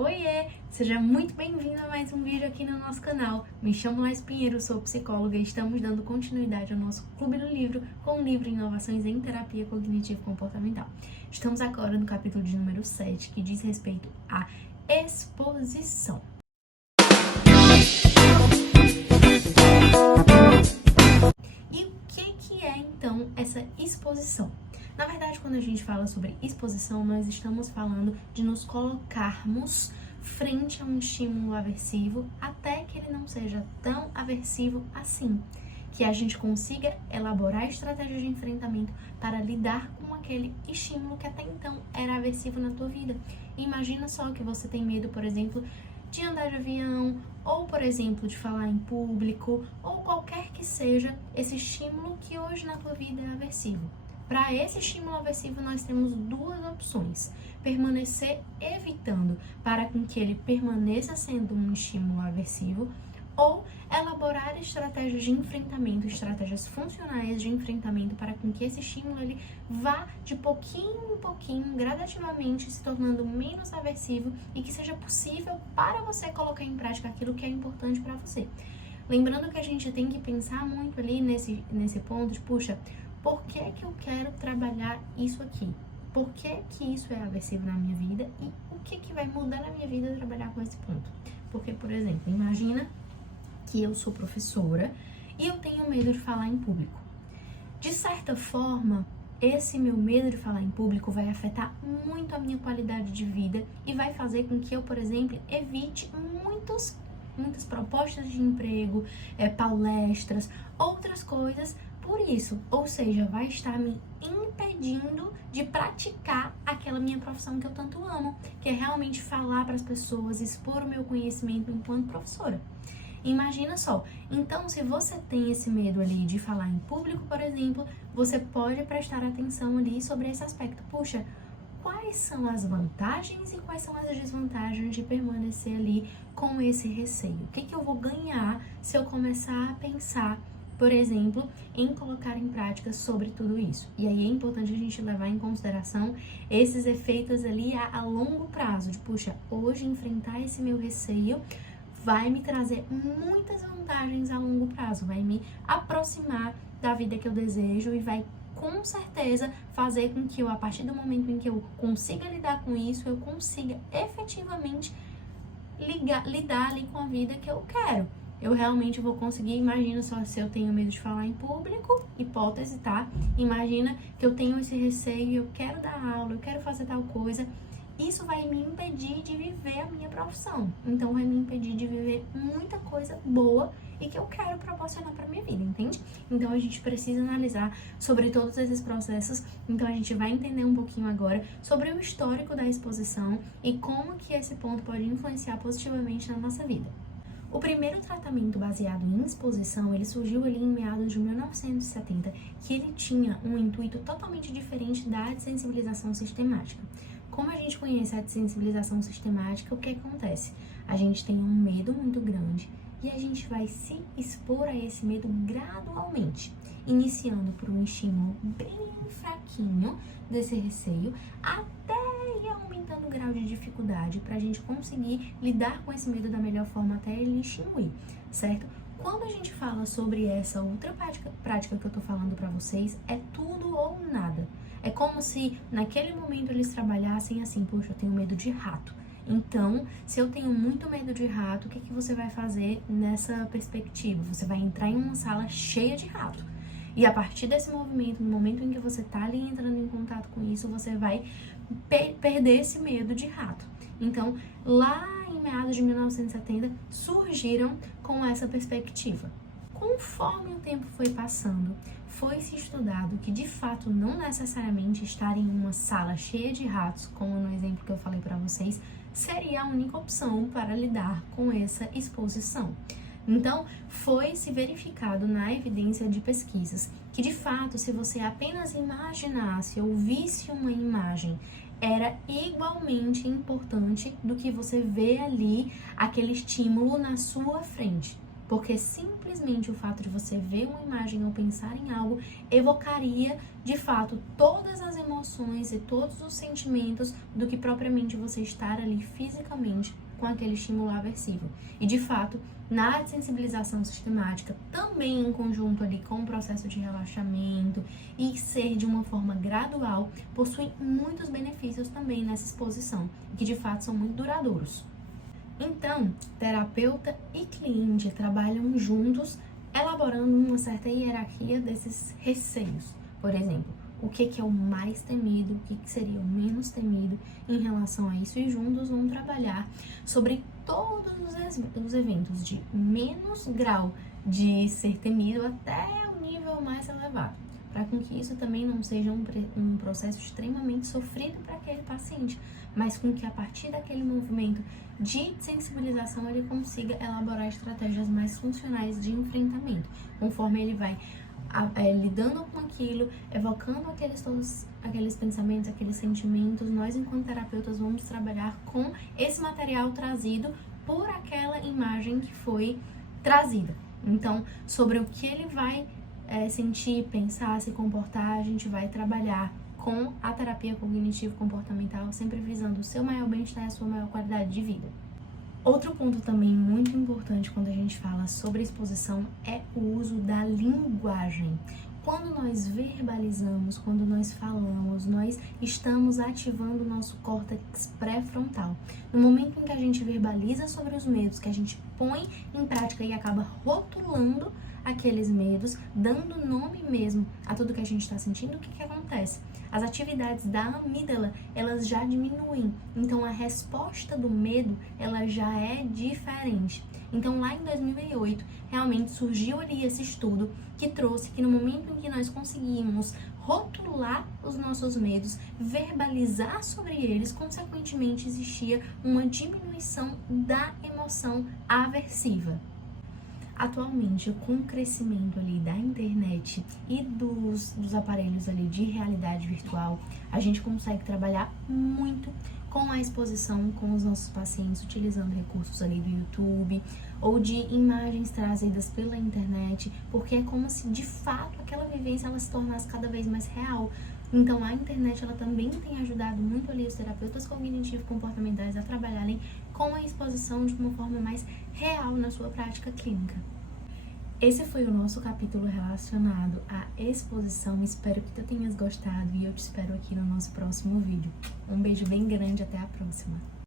Oiê! Seja muito bem-vindo a mais um vídeo aqui no nosso canal. Me chamo Laís Pinheiro, sou psicóloga e estamos dando continuidade ao nosso Clube do Livro com o livro Inovações em Terapia Cognitivo-Comportamental. Estamos agora no capítulo de número 7, que diz respeito à exposição. E o que é então essa exposição? Na verdade, quando a gente fala sobre exposição, nós estamos falando de nos colocarmos frente a um estímulo aversivo até que ele não seja tão aversivo assim. Que a gente consiga elaborar estratégias de enfrentamento para lidar com aquele estímulo que até então era aversivo na tua vida. Imagina só que você tem medo, por exemplo, de andar de avião, ou, por exemplo, de falar em público, ou qualquer que seja esse estímulo que hoje na tua vida é aversivo. Para esse estímulo aversivo, nós temos duas opções. Permanecer evitando para com que ele permaneça sendo um estímulo aversivo, ou elaborar estratégias de enfrentamento, estratégias funcionais de enfrentamento para com que esse estímulo ele vá de pouquinho em pouquinho, gradativamente se tornando menos aversivo e que seja possível para você colocar em prática aquilo que é importante para você. Lembrando que a gente tem que pensar muito ali nesse ponto de, puxa, por que eu quero trabalhar isso aqui? Por que isso é aversivo na minha vida? E o que vai mudar na minha vida trabalhar com esse ponto? Porque, por exemplo, imagina que eu sou professora e eu tenho medo de falar em público. De certa forma, esse meu medo de falar em público vai afetar muito a minha qualidade de vida e vai fazer com que eu, por exemplo, evite muitas propostas de emprego, palestras, outras coisas por isso. Ou seja, vai estar me impedindo de praticar aquela minha profissão que eu tanto amo, que é realmente falar para as pessoas, expor o meu conhecimento enquanto professora. Imagina só, então se você tem esse medo ali de falar em público, por exemplo, você pode prestar atenção ali sobre esse aspecto. Puxa, quais são as vantagens e quais são as desvantagens de permanecer ali com esse receio? O que eu vou ganhar se eu começar a pensar, por exemplo, em colocar em prática sobre tudo isso? E aí é importante a gente levar em consideração esses efeitos ali a longo prazo, de puxa, hoje enfrentar esse meu receio vai me trazer muitas vantagens a longo prazo, vai me aproximar da vida que eu desejo e vai com certeza fazer com que eu, a partir do momento em que eu consiga lidar com isso, eu consiga efetivamente lidar ali com a vida que eu quero. Eu realmente vou conseguir, imagina só se eu tenho medo de falar em público, hipótese, tá? Imagina que eu tenho esse receio, eu quero dar aula, eu quero fazer tal coisa. Isso vai me impedir de viver a minha profissão. Então, vai me impedir de viver muita coisa boa e que eu quero proporcionar para minha vida, entende? Então, a gente precisa analisar sobre todos esses processos. Então, a gente vai entender um pouquinho agora sobre o histórico da exposição e como que esse ponto pode influenciar positivamente na nossa vida. O primeiro tratamento baseado em exposição, ele surgiu ali em meados de 1970, que ele tinha um intuito totalmente diferente da desensibilização sistemática. Como a gente conhece a desensibilização sistemática, o que acontece? A gente tem um medo muito grande e a gente vai se expor a esse medo gradualmente, iniciando por um estímulo bem fraquinho desse receio, até ir aumentando o grau de dificuldade para a gente conseguir lidar com esse medo da melhor forma até ele extinguir, certo? Quando a gente fala sobre essa outra prática que eu tô falando para vocês, é tudo ou nada. É como se naquele momento eles trabalhassem assim, poxa, eu tenho medo de rato. Então, se eu tenho muito medo de rato, o que você vai fazer nessa perspectiva? Você vai entrar em uma sala cheia de rato. E a partir desse movimento, no momento em que você tá ali entrando em contato com isso, você vai perder esse medo de rato. Então, lá em meados de 1970, surgiram com essa perspectiva. Conforme o tempo foi passando, foi se estudado que de fato não necessariamente estar em uma sala cheia de ratos, como no exemplo que eu falei para vocês, seria a única opção para lidar com essa exposição. Então, foi se verificado na evidência de pesquisas que de fato, se você apenas imaginasse ou visse uma imagem, era igualmente importante do que você vê ali aquele estímulo na sua frente. porque simplesmente o fato de você ver uma imagem ou pensar em algo evocaria, de fato, todas as emoções e todos os sentimentos do que propriamente você estar ali fisicamente com aquele estímulo aversivo. E, de fato, na desensibilização sistemática, também em conjunto ali com o processo de relaxamento e ser de uma forma gradual, possui muitos benefícios também nessa exposição, que de fato são muito duradouros. Então, terapeuta e cliente trabalham juntos, elaborando uma certa hierarquia desses receios. Por exemplo, o que é o mais temido, o que seria o menos temido em relação a isso, e juntos vão trabalhar sobre todos os eventos de menos grau de ser temido até o nível mais elevado, para com que isso também não seja um processo extremamente sofrido para aquele paciente, mas com que a partir daquele movimento de sensibilização ele consiga elaborar estratégias mais funcionais de enfrentamento, conforme ele vai lidando com aquilo, evocando aqueles pensamentos, aqueles sentimentos. Nós, enquanto terapeutas, vamos trabalhar com esse material trazido por aquela imagem que foi trazida. Então, sobre o que ele vai sentir, pensar, se comportar, a gente vai trabalhar com a terapia cognitivo-comportamental, sempre visando o seu maior bem-estar e a sua maior qualidade de vida. Outro ponto também muito importante quando a gente fala sobre exposição é o uso da linguagem. Quando nós verbalizamos, quando nós falamos, nós estamos ativando o nosso córtex pré-frontal. No momento em que a gente verbaliza sobre os medos, que a gente põe em prática e acaba rotulando aqueles medos, dando nome mesmo a tudo que a gente está sentindo, o que acontece? As atividades da amígdala, elas já diminuem. Então, a resposta do medo, ela já é diferente. Então, lá em 2008, realmente surgiu ali esse estudo que trouxe que no momento em que nós conseguimos rotular os nossos medos, verbalizar sobre eles, consequentemente existia uma diminuição da emoção aversiva. Atualmente, com o crescimento ali da internet e dos aparelhos ali de realidade virtual, a gente consegue trabalhar muito com a exposição com os nossos pacientes, utilizando recursos ali do YouTube ou de imagens trazidas pela internet, porque é como se de fato aquela vivência ela se tornasse cada vez mais real. Então a internet ela também tem ajudado muito ali os terapeutas cognitivo-comportamentais a trabalharem com a exposição de uma forma mais real na sua prática clínica. Esse foi o nosso capítulo relacionado à exposição. Espero que tu tenhas gostado e eu te espero aqui no nosso próximo vídeo. Um beijo bem grande, até a próxima!